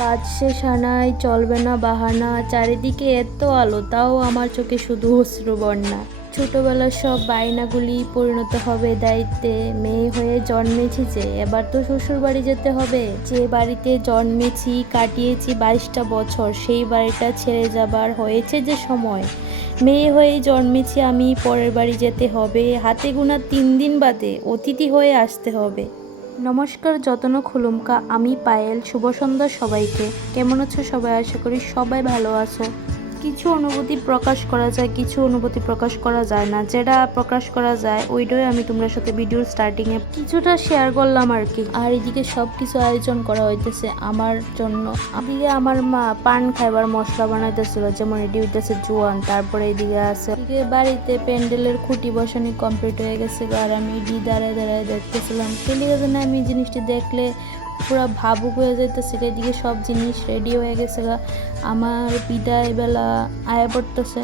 বাজছে সানাই, চলবে না বাহানা, চারিদিকে এত আলো তাও আমার চোখে শুধু অশ্রু বন্যা। ছোটবেলার সব বায়নাগুলি পরিণত হবে দায়িত্বে। মেয়ে হয়ে জন্মেছি যে এবার তো শ্বশুর বাড়ি যেতে হবে। যে বাড়িতে জন্মেছি, কাটিয়েছি 22টা বছর, সেই বাড়িটা ছেড়ে যাবার হয়েছে যে সময়। মেয়ে হয়েই জন্মেছি আমি, পরের বাড়ি যেতে হবে। হাতে গোনা 3 দিন বাদে অতিথি হয়ে আসতে হবে। নমস্কার, যত্ন খুলুমকা, আমি পায়েল। শুভ সন্ধ্যা সবাইকে। কেমন আছো সবাই? আশা করি সবাই ভালো আছো। কিছু অনুভূতি প্রকাশ করা যায়, কিছু অনুভূতি প্রকাশ করা যায় না। যেটা প্রকাশ করা যায় ওইটাই আমি তোমার সাথে ভিডিওর স্টার্টিংয়ে কিছুটা শেয়ার করলাম আর কি। আর এদিকে সব কিছু আয়োজন করা হইতেছে আমার জন্য। এদিকে আমার মা পান খাইবার মশলা বানাইতেছিল, যেমন এটি হইতেছে জোয়ান। তারপরে এদিকে আছে এদিকে বাড়িতে প্যান্ডেলের খুঁটি বসানি কমপ্লিট হয়ে গেছিল, আর আমি এটি দাঁড়ায় দাঁড়ায় দেখতেছিলাম। কেলিগেছে না, আমি জিনিসটি দেখলে পুরো ভাবুক হয়ে যাইতেছে। এদিকে সব জিনিস রেডি হয়ে গেছে, আমার বিদায় বেলা আয়া পড়তেছে।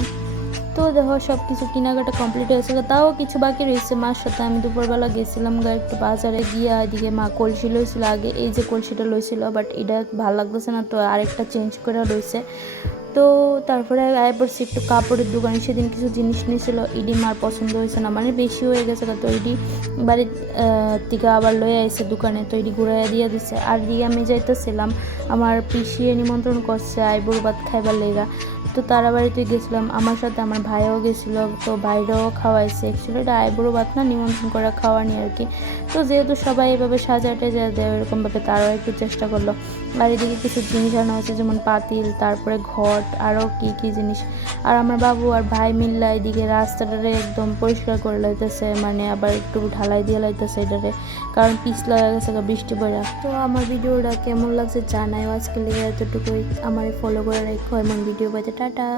তো দেখো সব কিছু কেনাকাটা কমপ্লিট হয়েছে, তাও কিছু বাকি রয়েছে। মার সাথে আমি দুপুরবেলা গেছিলাম একটু বাজারে গিয়ে। এদিকে মা কলসি লইছিল, আগে এই যে কলসিটা লইছিল, বাট এটা ভালো লাগতেছে না, তো আরেকটা চেঞ্জ করে লইছে। তো তারপরে আয় পড়ছি একটু কাপড়ের দোকানে। সেদিন কিছু জিনিস নিয়েছিল, ইডি মার পছন্দ হয়েছে না, মানে বেশি হয়ে গেছে, তো ইডি বাড়ির থেকে আবার লয়ে আইসে দোকানে, তো ইডি ঘুরাইয়া দিয়ে দিচ্ছে। আর দিয়ে আমি যাইতেছিলাম, আমার পিসিয়ে নিমন্ত্রণ করছে আইবুড়ো ভাত খাইবার লেগা। তো তারা বাড়িতে গেছিলাম, আমার সাথে আমার ভাইও গেছিলো, তো ভাইরাও খাওয়াইছে। অ্যাকচুয়ালি এটা আইবুড়ো ভাত না, নিমন্ত্রণ করে খাওয়ানি আর কি। তো যেহেতু সবাই এভাবে সাজাটে যা দেয়, এরকমভাবে তারাও একটু চেষ্টা করলো। আর এদিকে কিছু জিনিস আনা হয়েছে, যেমন পাতিল, তারপরে ঘট, আরও কি কি জিনিস। আর আমার বাবু আর ভাই মিল্লা এদিকে রাস্তাটারে একদম পরিষ্কার করে লাইতেছে, মানে আবার একটু ঢালাই দিয়ে লাইতেছে এটারে, কারণ পিছলা হয়ে গেছে বৃষ্টি পড়া। তো আমার ভিডিওটা কেমন লাগছে জানাই। আজকে লেগে এতটুকুই। আমার ফলো করে রেখো এমন ভিডিও পাইতে। টাটা।